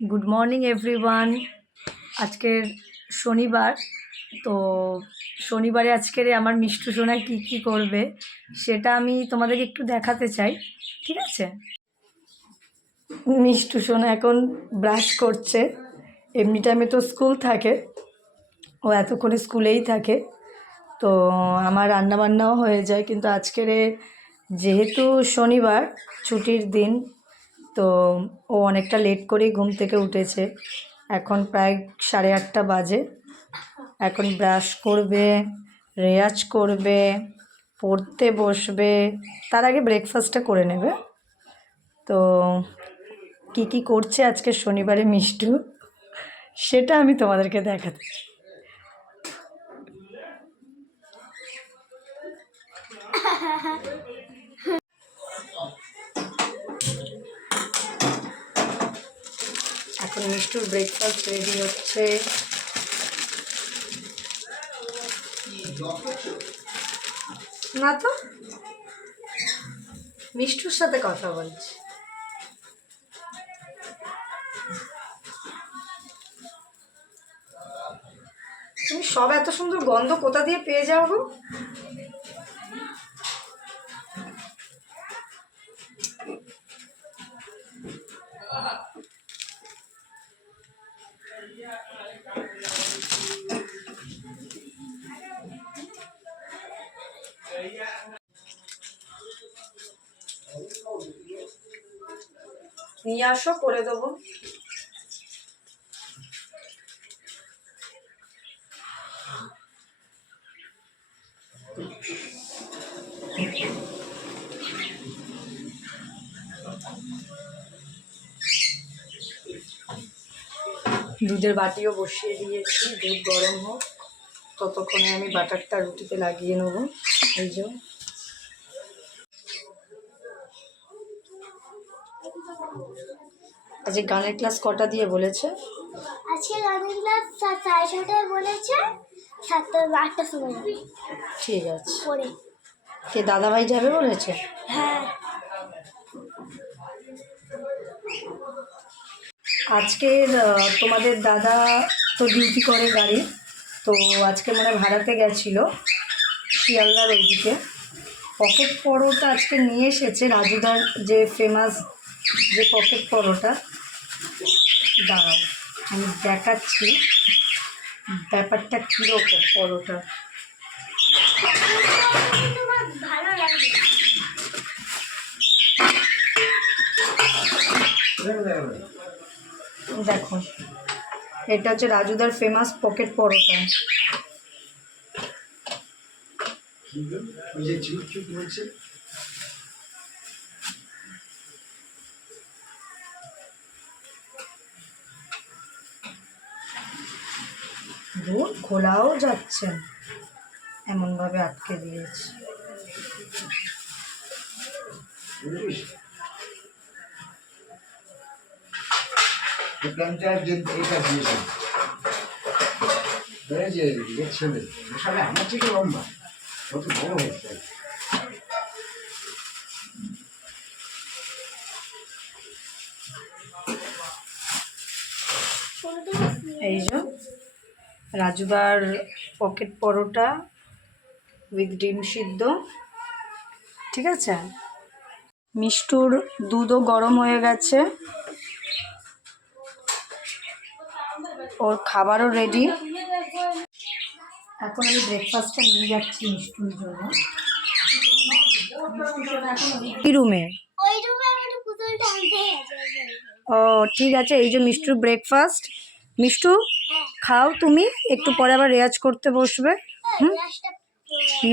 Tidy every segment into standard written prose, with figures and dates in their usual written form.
Good morning everyone. আজকের শনিবার, তো শনিবারে আজকের আমার মিষ্টু সোনা কী করবে সেটা আমি তোমাদেরকে একটু দেখাতে চাই। ঠিক আছে, মিষ্টু সোনা এখন ব্রাশ করছে। এমনি টাইমে তো স্কুল থাকে, ও এতক্ষণে স্কুলেই থাকে, তো আমার রান্নাবান্নাও হয়ে যায়। কিন্তু আজকের যেহেতু শনিবার ছুটির দিন, তো ও অনেকটা লেট করেই ঘুম থেকে উঠেছে। এখন প্রায় 8:30 বাজে। এখন ব্রাশ করবে, রেয়াজ করবে, পড়তে বসবে, তার আগে ব্রেকফাস্টটা করে নেবে। তো কি করছে আজকে শনিবারে মিষ্টু, সেটা আমি তোমাদেরকে দেখাচ্ছি। এখন মিষ্টুর ব্রেকফাস্ট রেডি হচ্ছে। না তো, মিষ্টুর সাথে কথা বলছি। তুমি সব এত সুন্দর গন্ধ কোথা দিয়ে পেয়ে যাও গো? নিয়ে আসো, করে দেবো। দুধের বাটিও বসিয়ে দিয়েছি, দুধ গরম হোক, ততক্ষণে আমি বাটারটা রুটিতে লাগিয়ে নেবো। এই যে আজকে গানের ক্লাস কটা দিয়ে বলেছে? আজকে গানের ক্লাস 6:30টায় বলেছে, 7:08টার সময়। ঠিক আছে। পরে কে দাদাভাই যাবে বলেছে? হ্যাঁ। আজকের তোমাদের দাদা তো ডিউটি করে গাড়ি, তো আজকে মনে ভাড়াতে গেছিলো শিয়ালদার ওইদিকে। পকেট পরোটা আজকে নিয়ে এসেছে, রাজুদার যে ফেমাস যে পকেট পরোটা। দাঁড়াও আমি দেখাচ্ছি ব্যাপারটা কীরকম পরোটা। ভালো লাগবে। দেখো, এটা হচ্ছে রাজুদার ফেমাস পকেট পরোটা। দূর খোলাও যাচ্ছে, এমনভাবে আটকে দিয়েছে। আমার থেকে লম্বা কত বড় হয়েছে। এই যে রাজুদার পকেট পরোটা উইথ ডিম সিদ্ধ। ঠিক আছে, মিষ্টুর দুধও গরম হয়ে গেছে, ওর খাবারও রেডি। এখন আমি ব্রেকফাস্টটা নিয়ে যাচ্ছি মিষ্টুর জন্য। কি রুমে? ওই রুমে আমি একটু পুতুলটা আনতে গেছি। ও ঠিক আছে, এই যে মিষ্টুর ব্রেকফাস্ট। মিষ্টু খাও, তুমি একটু পরে আবার রেয়াজ করতে বসবে।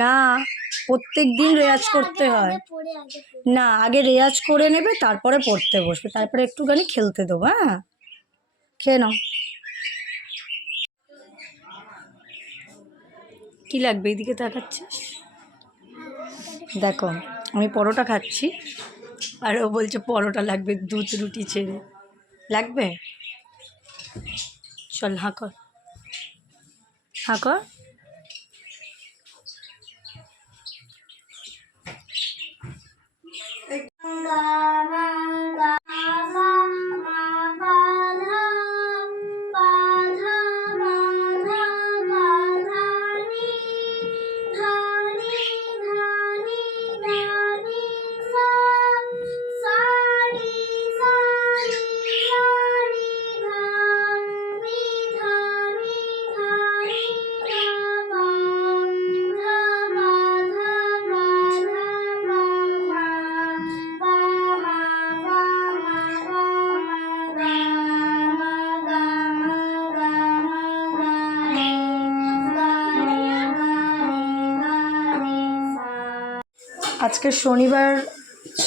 না, প্রত্যেক দিন রেয়াজ করতে হয় না, আগে রেয়াজ করে নেবে, তারপরে পড়তে বসবে, তারপরে একটুখানি খেলতে দেবো। হ্যাঁ, খেয়ে নাও। কি লাগবে এইদিকে তাকাচ্ছিস? দেখো আমি পরোটা খাচ্ছি, আর ও বলছে পরোটা লাগবে দুধ রুটি ছেড়ে। লাগবে? চল হাঁ কর, হাঁ কর। আজকে শনিবার,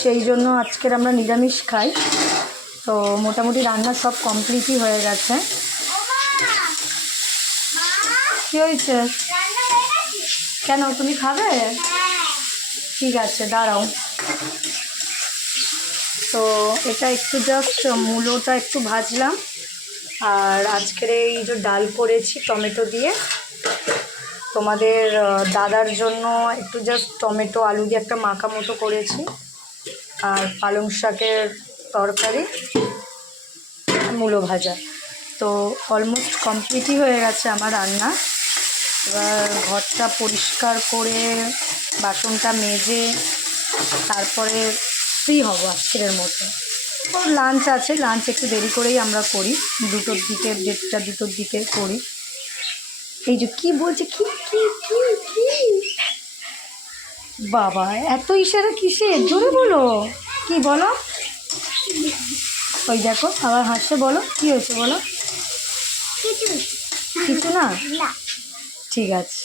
সেই জন্য আজকের আমরা নিরামিষ খাই। তো মোটামুটি রান্না সব কমপ্লিটই হয়ে গেছে। কী হয়েছে? কেন, তুমি খাবে? ঠিক আছে, দাঁড়াও। তো এটা একটু জাস্ট মূলোটা একটু ভাজলাম, আর আজকের এই যে ডাল করেছি টমেটো দিয়ে, তোমাদের দাদার জন্য একটু জাস্ট টমেটো আলু দিয়ে একটা মাখা মতো করেছি, আর পালং শাকের তরকারি, মূলো ভাজা। তো অলমোস্ট কমপ্লিটই হয়ে গেছে আমার রান্না। এবার ঘরটা পরিষ্কার করে বাসনটা মেজে তারপরে ফ্রি হব আজকের মতো। ওর লাঞ্চ আছে, লাঞ্চ একটু দেরি করেই আমরা করি, 2টোর দিকে, 1:30 2টোর দিকে করি। এই যে কি বলছে, কি কি কি কি বাবা, এত ইশারা কিসে, জোরে বলো, কি বলো? ওই দেখো আবার হাসছে, বলো কি হয়েছে, বলো। কিছু কিছু না, না। ঠিক আছে।